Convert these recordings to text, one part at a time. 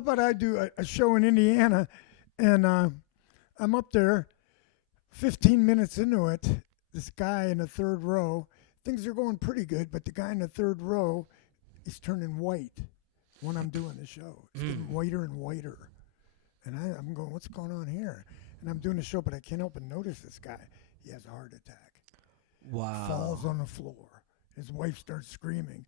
about I do a show in Indiana, and I'm up there, 15 minutes into it. This guy in the third row, things are going pretty good, but the guy in the third row is turning white when I'm doing the show. It's getting whiter and whiter. And I'm going, what's going on here? And I'm doing the show, but I can't help but notice this guy. He has a heart attack. Wow. Falls on the floor. His wife starts screaming,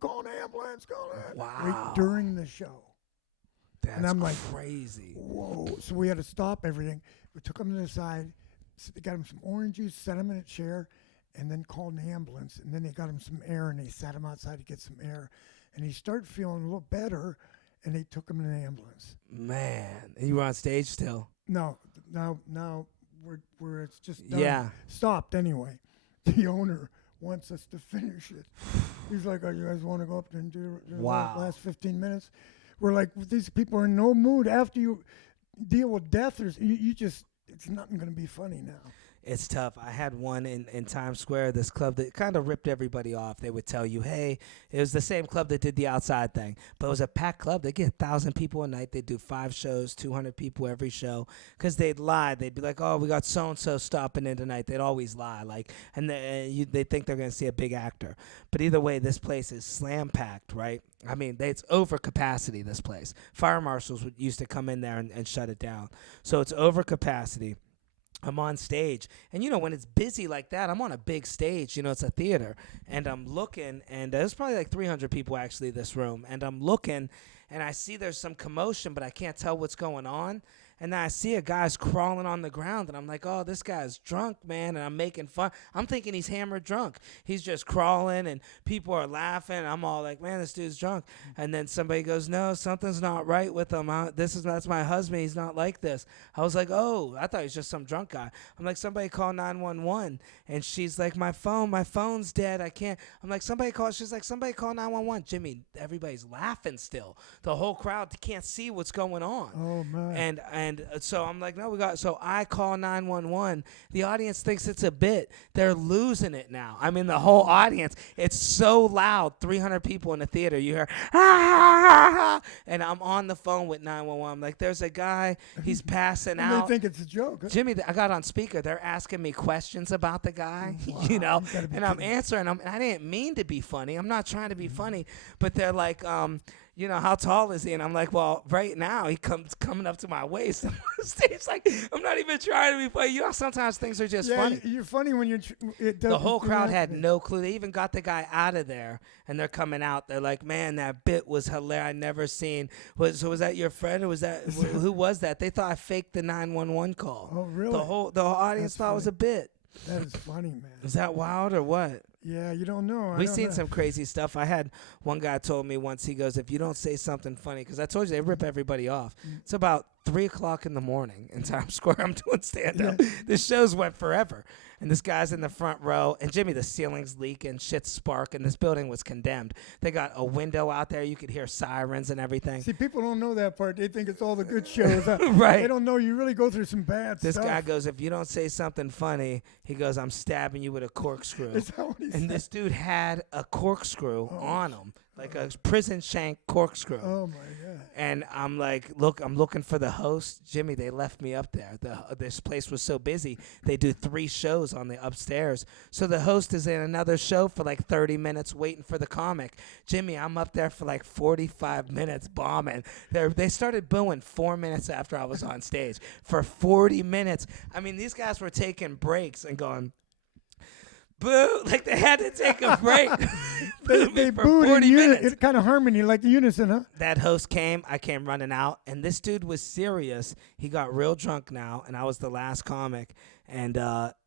call an ambulance, call an Wow. right during the show. That's and I'm like, crazy. Whoa. So we had to stop everything. We took him to the side. So they got him some orange juice, set him in a chair, and then called an ambulance. And then they got him some air, and they sat him outside to get some air. And he started feeling a little better, and they took him in an ambulance. Man, and you were on stage still? No, now we're it's just done. Yeah. Stopped anyway. The owner wants us to finish it. He's like, "Oh, you guys want to go up there and do the last 15 minutes?" We're like, these people are in no mood. After you deal with death, you just it's nothing going to be funny now. It's tough. I had one in Times Square, this club that kind of ripped everybody off. They would tell you, hey, it was the same club that did the outside thing, but it was a packed club. They get 1,000 people a night. They do 5 shows, 200 people every show, because they'd lie. They'd be like, oh, we got so-and-so stopping in tonight. They'd always lie, and they think they're going to see a big actor. But either way, this place is slam-packed, right? I mean, it's over capacity, this place. Fire marshals used to come in there and shut it down. So it's over capacity. I'm on stage, and when it's busy like that, I'm on a big stage, it's a theater, and I'm looking, and there's probably like 300 people actually in this room, and I'm looking, and I see there's some commotion, but I can't tell what's going on. And then I see a guy's crawling on the ground, and I'm like, oh, this guy's drunk, man, and I'm making fun. I'm thinking he's hammered drunk. He's just crawling, and people are laughing. I'm all like, man, this dude's drunk. And then somebody goes, no, something's not right with him. That's my husband. He's not like this. I was like, oh, I thought he was just some drunk guy. I'm like, somebody call 911. And she's like, my phone's dead. I can't. I'm like, she's like, somebody call 911. Jimmy, everybody's laughing still. The whole crowd can't see what's going on. Oh, man. And so I'm like, no, so I call 911. The audience thinks it's a bit. They're losing it now. I mean, the whole audience, it's so loud. 300 people in the theater. You hear, ah, and I'm on the phone with 911. I'm like, there's a guy, he's passing out. They think it's a joke. Huh? Jimmy, I got on speaker. They're asking me questions about the guy, Wow, and I'm answering them. And I didn't mean to be funny. I'm not trying to be funny, but they're like, how tall is he? And I'm like, well, right now he coming up to my waist. I'm on stage, like, I'm not even trying to be funny. Sometimes things are just funny. You're funny when you're. The whole crowd had no clue. They even got the guy out of there, and they're coming out. They're like, man, that bit was hilarious. I never seen. Was that your friend, or was that who was that? They thought I faked the 911 call. Oh, really? The whole audience thought it was a bit. That is funny, man. Is that wild or what? Yeah, you don't know. We've seen some crazy stuff. I had one guy told me once, he goes, if you don't say something funny, because I told you they rip everybody off. It's about 3 o'clock in the morning in Times Square. I'm doing stand-up. The shows went forever. And this guy's in the front row. And Jimmy, the ceiling's leaking, shit's sparking. This building was condemned. They got a window out there. You could hear sirens and everything. See, people don't know that part. They think it's all the good shows. Right. They don't know you really go through some bad this stuff. This guy goes, if you don't say something funny, he goes, I'm stabbing you with a corkscrew. Is that what he said? And this dude had a corkscrew on him, like a prison shank corkscrew. Oh, my God. And I'm like, look, I'm looking for the host. Jimmy, they left me up there. This place was so busy. They do 3 shows on the upstairs. So the host is in another show for like 30 minutes waiting for the comic. Jimmy, I'm up there for like 45 minutes bombing. They started booing 4 minutes after I was on stage. For 40 minutes. I mean, these guys were taking breaks and going, boo, like they had to take a break. they for booed 40 minutes. It kind of harmony, like unison, huh? That host came, I came running out, and this dude was serious. He got real drunk now, and I was the last comic, and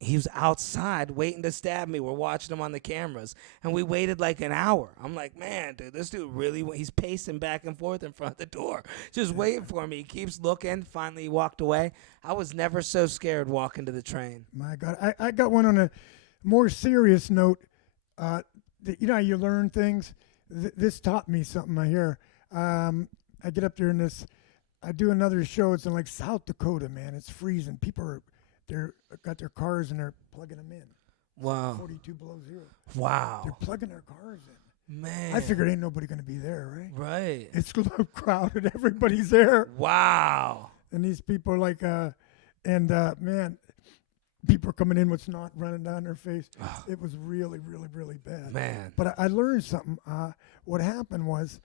he was outside waiting to stab me. We're watching him on the cameras, and we waited like an hour. I'm like, man, dude, this dude really, he's pacing back and forth in front of the door, just waiting for me. He keeps looking. Finally, he walked away. I was never so scared walking to the train. My God, I got one on a more serious note. You know how you learn things? This taught me something I hear. I get up there and I do another show. It's in like South Dakota, man. It's freezing. People they're got their cars and they're plugging them in. Wow. 42 below zero. Wow. They're plugging their cars in. Man. I figured ain't nobody going to be there, right? Right. It's crowded. Everybody's there. Wow. And these people are like, man, people are coming in with snot running down their face. It was really, really, really bad. Man. But I learned something. What happened was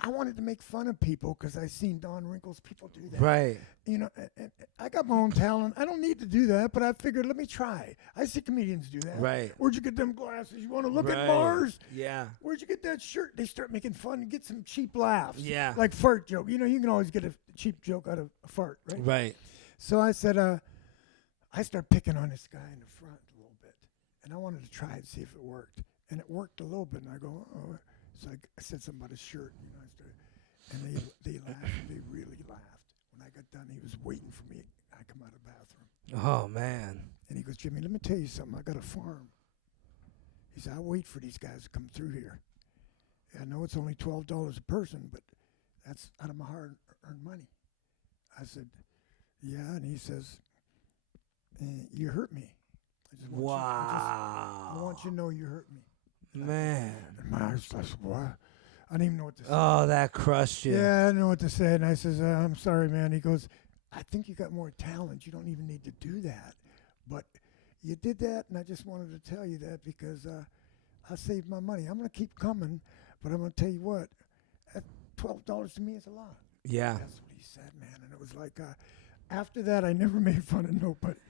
I wanted to make fun of people because I seen Don Wrinkles people do that. Right. You know, and I got my own talent. I don't need to do that, but I figured, let me try. I see comedians do that. Right. Where'd you get them glasses? You want to look Right. at Mars? Yeah. Where'd you get that shirt? They start making fun and get some cheap laughs. Yeah. Like fart joke. You know, you can always get a cheap joke out of a fart, right? Right. So I said, I started picking on this guy in the front a little bit. And I wanted to try and see if it worked. And it worked a little bit. And I go, oh. So I said something about his shirt. You know, I started. And they laughed. They really laughed. When I got done, he was waiting for me. I come out of the bathroom. Oh, man. And he goes, Jimmy, let me tell you something. I got a farm. He said, I wait for these guys to come through here. I know it's only $12 a person, but that's out of my hard-earned money. I said, yeah. And he says, you hurt me. I want you to know you hurt me. Man. And my eyes, I said, what? I didn't even know what to say. Oh, that crushed you. Yeah, I didn't know what to say. And I says, I'm sorry, man. He goes, I think you got more talent. You don't even need to do that. But you did that, and I just wanted to tell you that because I saved my money. I'm going to keep coming, but I'm going to tell you what, $12 to me is a lot. Yeah. That's what he said, man. And it was like, after that, I never made fun of nobody.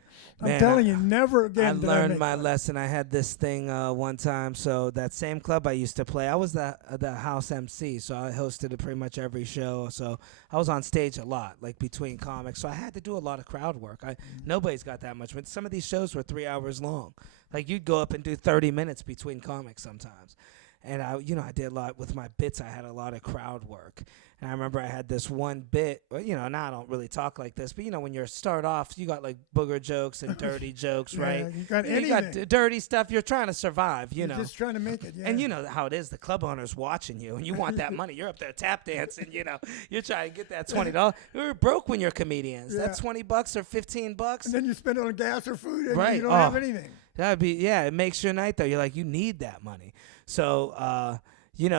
I'm Man, telling you, never again. I did learned my fun. lesson. I had this thing one time. So that same club I used to play, I was the house MC. So I hosted pretty much every show. So I was on stage a lot, like between comics. So I had to do a lot of crowd work. Nobody's got that much. But some of these shows were 3 hours long. Like you'd go up and do 30 minutes between comics sometimes. And I did a lot with my bits. I had a lot of crowd work. And I remember I had this one bit, now I don't really talk like this, but when you start off, you got like booger jokes and dirty jokes, right? You got You got dirty stuff. You're trying to survive, You're just trying to make it, yeah. And you know how it is. The club owner's watching you, and you want that money. You're up there tap dancing, You're trying to get that $20. You're broke when you're comedians. Yeah. That's $20 or $15. And then you spend it on gas or food, and Right. you don't have anything. That'd be, it makes your night, though. You're like, you need that money. So,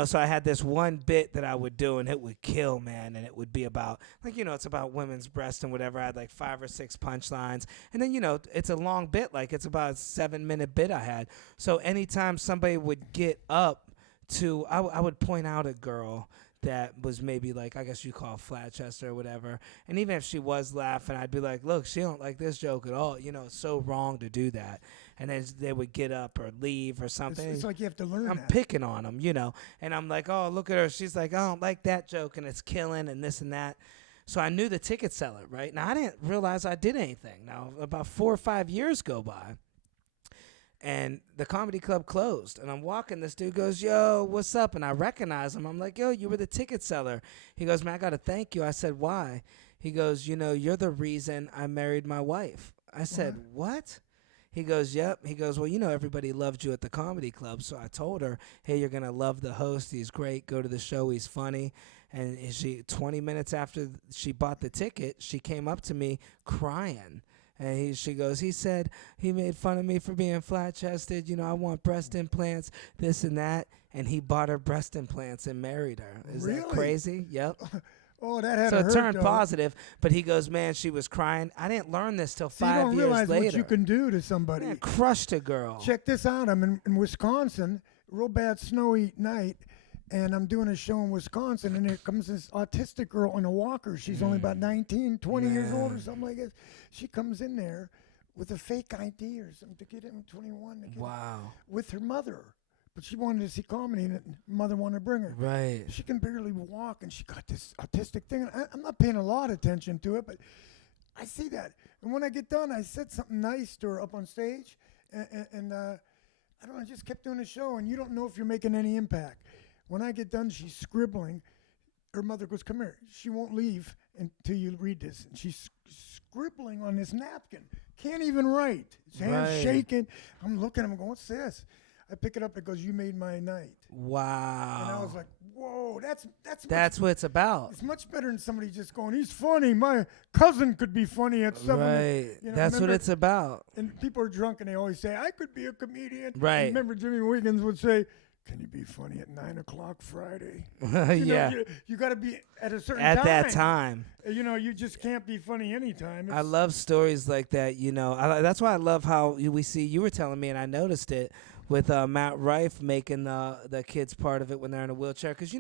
so I had this one bit that I would do, and it would kill, man. And it would be about, it's about women's breasts and whatever. I had like 5 or 6 punchlines. And then, it's a long bit. Like, it's about a 7-minute bit I had. So anytime somebody would get up to, I would point out a girl that was maybe like, I guess you call flat chest or whatever. And even if she was laughing, I'd be like, look, she don't like this joke at all. It's so wrong to do that. And then they would get up or leave or something. It's like you have to learn I'm that. picking on them, And I'm like, oh, look at her. She's like, I don't like that joke, and it's killing and this and that. So I knew the ticket seller, right? Now, I didn't realize I did anything. Now, about 4 or 5 years go by. And the comedy club closed. And I'm walking. This dude goes, yo, what's up? And I recognize him. I'm like, yo, you were the ticket seller. He goes, man, I got to thank you. I said, why? He goes, you're the reason I married my wife. I said, what? He goes, yep. He goes, well, everybody loved you at the comedy club. So I told her, hey, you're going to love the host. He's great. Go to the show. He's funny. And 20 minutes after she bought the ticket, she came up to me crying. And she goes, he said he made fun of me for being flat-chested. I want breast implants, this and that. And he bought her breast implants and married her. Is that crazy? Yep. Oh, that had so to it turned hurt, positive. But he goes, man, she was crying. I didn't learn this till 5 years later. You don't realize what you can do to somebody. Man, crushed a girl. Check this out. I'm in Wisconsin, real bad snowy night. And I'm doing a show in Wisconsin, and here comes this autistic girl on a walker. She's only about 19, 20 years old or something like that. She comes in there with a fake ID or something to get in 21. Wow. With her mother. But she wanted to see comedy, and her mother wanted to bring her. Right. She can barely walk, and she got this autistic thing. I'm not paying a lot of attention to it, but I see that. And when I get done, I said something nice to her up on stage, and I don't know, I just kept doing the show, and you don't know if you're making any impact. When I get done, she's scribbling. Her mother goes, come here. She won't leave until you read this. And she's scribbling on this napkin. Can't even write. His hand's shaking. I'm looking at him going, what's this? I pick it up. It goes, you made my night. Wow. And I was like, whoa, that's what it's about. It's much better than somebody just going, he's funny. My cousin could be funny at 7. Right. That's what it's about. And people are drunk, and they always say, I could be a comedian. Right. And remember Jimmy Wiggins would say, can you be funny at 9 o'clock Friday? Yeah. You got to be at a certain At time. that time. You just can't be funny anytime. I love stories like that, that's why I love how we see, you were telling me, and I noticed it, with Matt Rife making the kids part of it when they're in a wheelchair. Because,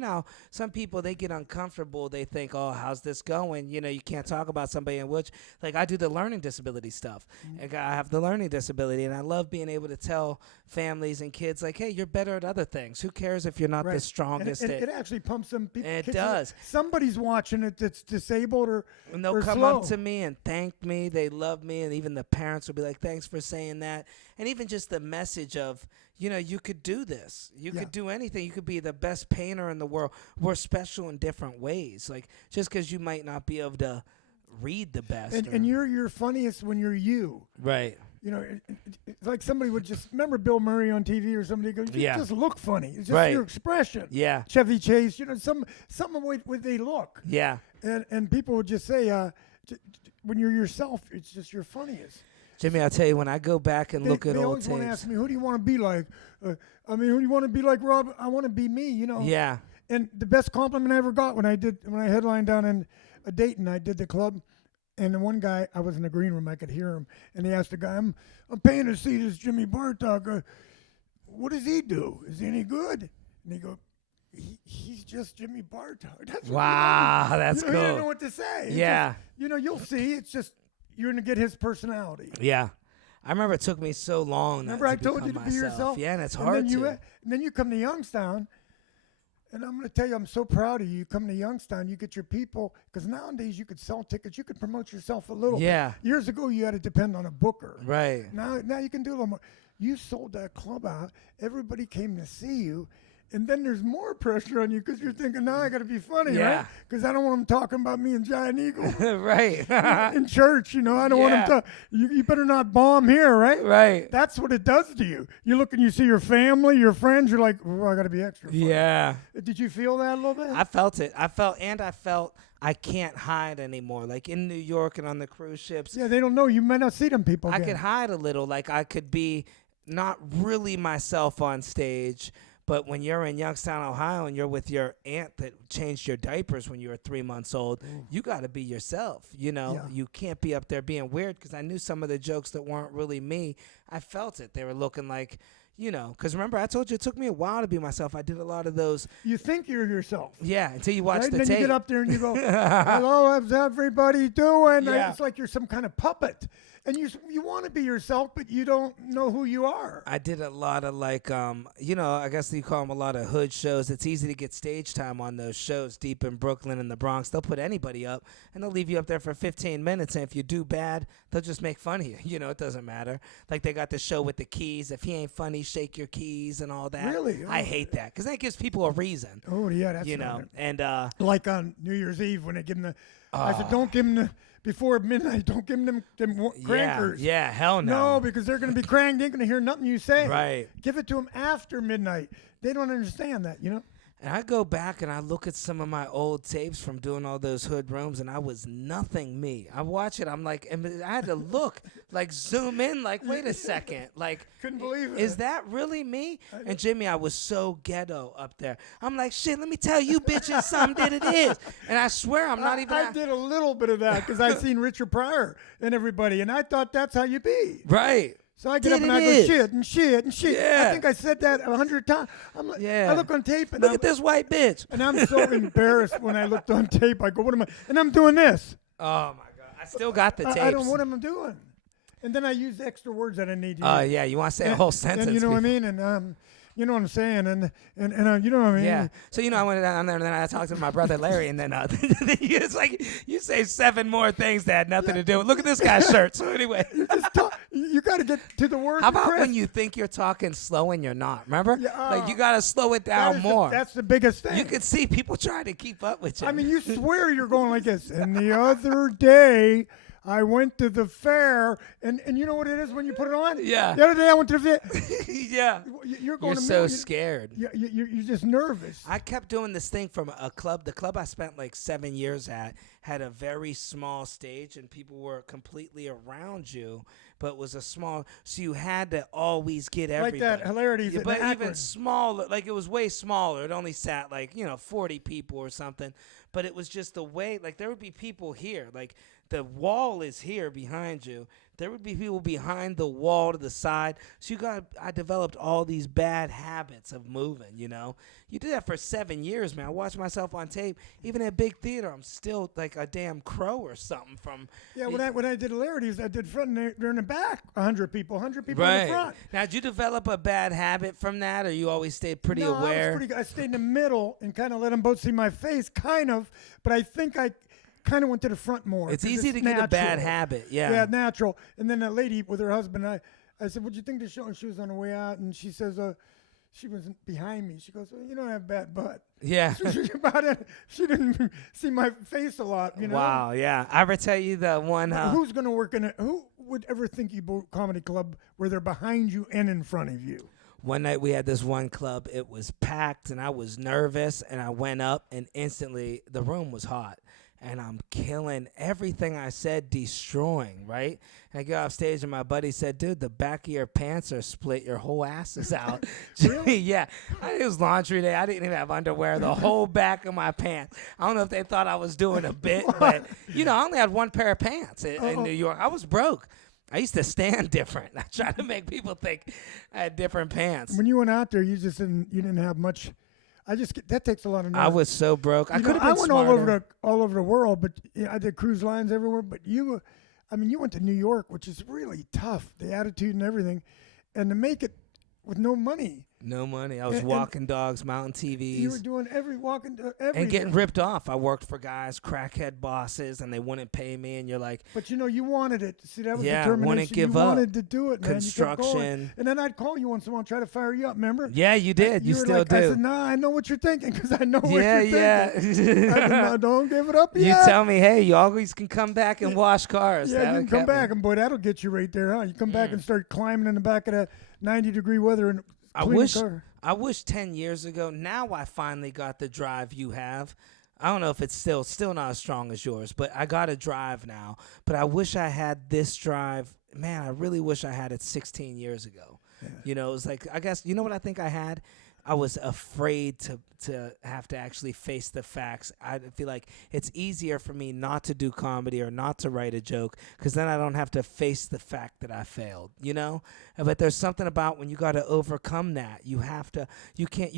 some people, they get uncomfortable. They think, oh, how's this going? You can't talk about somebody in a wheelchair. Like, I do the learning disability stuff. Like, I have the learning disability, and I love being able to tell families and kids, like, hey, you're better at other things. Who cares if you're not the strongest? And it actually pumps some people. And it does. Somebody's watching it that's disabled or And they'll come slow. up to me and thank me. They love me. And even the parents will be like, thanks for saying that. And even just the message of, you could do this. You could do anything. You could be the best painter in the world. We're special in different ways. Like, just because you might not be able to read the best. And you're funniest when you're you. Right. It's like somebody would just, remember Bill Murray on TV or somebody goes, you just look funny. It's just your expression. Yeah. Chevy Chase, some way they look. Yeah. And people would just say, when you're yourself, it's just your funniest. Jimmy, I'll tell you, when I go back and look at old tapes. They always want to ask me, who do you want to be like? Who do you want to be like, Rob? I want to be me, Yeah. And the best compliment I ever got when I headlined down in Dayton, I did the club. And the one guy, I was in the green room, I could hear him. And he asked the guy, I'm paying to see this Jimmy Bartok. What does he do? Is he any good? And he goes, he's just Jimmy Bartok. That's wow, that's cool. You don't know what to say. Yeah. You'll see. It's just, you're going to get his personality. Yeah. I remember it took me so long. Remember I told you to be yourself? Yeah, and it's hard to. And then you come to Youngstown, and I'm going to tell you, I'm so proud of you. You come to Youngstown, you get your people, because nowadays you could sell tickets. You could promote yourself a little bit. Years ago, you had to depend on a booker. Right. Now you can do a little more. You sold that club out. Everybody came to see you. And then there's more pressure on you because you're thinking, now I got to be funny, right? Because I don't want them talking about me and Giant Eagle. Right. In church, I don't want them to. You better not bomb here, right? Right. That's what it does to you. You look and you see your family, your friends, you're like, oh, I got to be extra funny. Yeah. Did you feel that a little bit? I felt it. I felt I can't hide anymore. Like in New York and on the cruise ships. Yeah, they don't know. You might not see them people again. I could hide a little. Like I could be not really myself on stage. But when you're in Youngstown, Ohio, and you're with your aunt that changed your diapers when you were 3 months old, you got to be yourself. You can't be up there being weird, because I knew some of the jokes that weren't really me. I felt it. They were looking like, because remember, I told you it took me a while to be myself. I did a lot of those. You think you're yourself. Yeah, until you watch the and then tape. You get up there and you go, hello, how's everybody doing? Yeah. It's like you're some kind of puppet. And you want to be yourself, but you don't know who you are. I did a lot of I guess you call them a lot of hood shows. It's easy to get stage time on those shows deep in Brooklyn and the Bronx. They'll put anybody up, and they'll leave you up there for 15 minutes. And if you do bad, they'll just make fun of you. It doesn't matter. Like they got the show with the keys. If he ain't funny, shake your keys and all that. Really? I hate that, because that gives people a reason. Oh, yeah, that's And like on New Year's Eve when they give them I said, don't give them before midnight. Don't give them crankers. Yeah, hell no. No, because they're going to be cranked. They ain't going to hear nothing you say. Right. Give it to them after midnight. They don't understand that, And I go back and I look at some of my old tapes from doing all those hood rooms, and I was nothing me. I watch it, I'm like, and I had to look, like zoom in, like, wait a second. Like, couldn't believe it. Is that really me? And Jimmy, I was so ghetto up there. I'm like, shit, let me tell you bitches something that it is. And I swear I'm not even. I did a little bit of that because I seen Richard Pryor and everybody, and I thought that's how you be. Right. So I get up and I go, shit and shit and shit. Yeah. I think I said that 100 times. I'm like, I look on tape and look at this white bitch. And I'm so embarrassed when I looked on tape. I go, what am I? And I'm doing this. Oh my God. I still got the tapes. I don't know what I'm doing. And then I use extra words that I need to use. Yeah, you want to say a whole sentence. And you know what I mean? And you know what I'm saying? And you know what I mean? Yeah. So, I went down there and then I talked to my brother Larry, and then it's like you say 7 more things that had nothing to do with. Look at this guy's shirt. So anyway. You got to get to the word. How about when you think you're talking slow and you're not? Remember? Yeah, like you got to slow it down more. That's the biggest thing. You can see people trying to keep up with you. I mean, you swear you're going like this. And the other day, I went to the fair, and you know what it is when you put it on? Yeah. The other day I went to the fair. Yeah. You're so scared. You're just nervous. I kept doing this thing from a club. The club I spent like 7 years at had a very small stage, and people were completely around you. but it was a small. So you had to always get Like everybody. that hilarities Yeah, at but Akron. even smaller, like it was way smaller. It only sat 40 people or something. But it was just the way, like there would be people here, like the wall is here behind you. There would be people behind the wall to the side. So I developed all these bad habits of moving, You did that for 7 years, man. I watched myself on tape. Even at big theater, I'm still like a damn crow or something from. Yeah, when I did hilarities, I did front and in the back, 100 people in the Right. front. Now, did you develop a bad habit from that, or you always stayed pretty No, I was aware? pretty good. I stayed in the middle and kind of let them both see my face, kind of. But I think I kind of went to the front more. It's 'cause easy to get a bad habit, yeah. Yeah, natural. And then that lady with her husband, I said, "What'd you think of the show?" And she was on the way out, and she says, she was behind me. She goes, "Well, you don't have a bad butt." Yeah. She didn't see my face a lot, Wow, yeah. I ever tell you the one. Who's going to work in it? Who would ever think you book comedy club where they're behind you and in front of you? One night we had this one club. It was packed, and I was nervous, and I went up, and instantly the room was hot. And I'm killing everything I said, destroying, right? And I go off stage, and my buddy said, "Dude, the back of your pants are split. Your whole ass is out." Really? Yeah. It was laundry day. I didn't even have underwear. The whole back of my pants. I don't know if they thought I was doing a bit, but, I only had one pair of pants in New York. I was broke. I used to stand different. I tried to make people think I had different pants. When you went out there, you didn't have much. That takes a lot of nerve. I was so broke. I could have been I went smarter. all over the world, but I did cruise lines everywhere. But you went to New York, which is really tough, the attitude and everything, and to make it with no money. No money. I was And- walking dogs, mounting TVs. You were doing everything. And getting ripped off. I worked for guys, crackhead bosses, and they wouldn't pay me. And you're like, But you wanted it. See, that was Yeah, determination. wouldn't give you up. wanted to do it, man. You kept going. Construction. And then I'd call you once in a while and try to fire you up, remember? yeah, you did. You were still like, do. I said, "Nah, I know what you're thinking because I know what yeah, you're thinking." yeah. I said, "No, don't give it up You yet." tell me, hey, you always can come back and wash cars. Yeah, That you would can come kept me- back, and boy, that'll get you right there, huh? You come back and start climbing in the back of that 90-degree weather and clean the car. I wish 10 years ago. Now I finally got the drive you have. I don't know if it's still not as strong as yours, but I got a drive now. But I wish I had this drive. Man, I really wish I had it 16 years ago. Yeah. It was like, I guess, you know what I think I had? I was afraid to have to actually face the facts. I feel like it's easier for me not to do comedy or not to write a joke because then I don't have to face the fact that I failed, But there's something about when you got to overcome that. You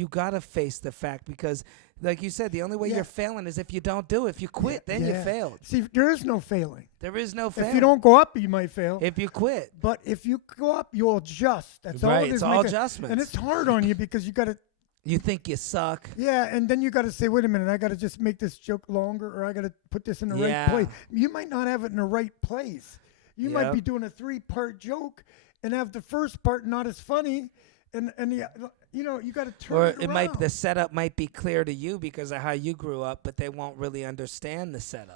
got to face the fact because, like you said, the only way Yeah. you're failing is if you don't do it. If you quit, then you Yeah. failed. See, there is no failing. There is no failing. If you don't go up, you might fail. If you quit. But if you go up, you'll adjust. That's all Right, it is. it's all Make adjustments. And it's hard on you because you got to, You think you suck. yeah, and then you got to say, wait a minute, I got to just make this joke longer or I got to put this in the right Yeah. place. You might not have it in the right place. You might Yep. be doing a 3-part joke and have the first part not as funny. And you got to turn Or it it around. might the setup might be clear to you because of how you grew up, but they won't really understand the setup.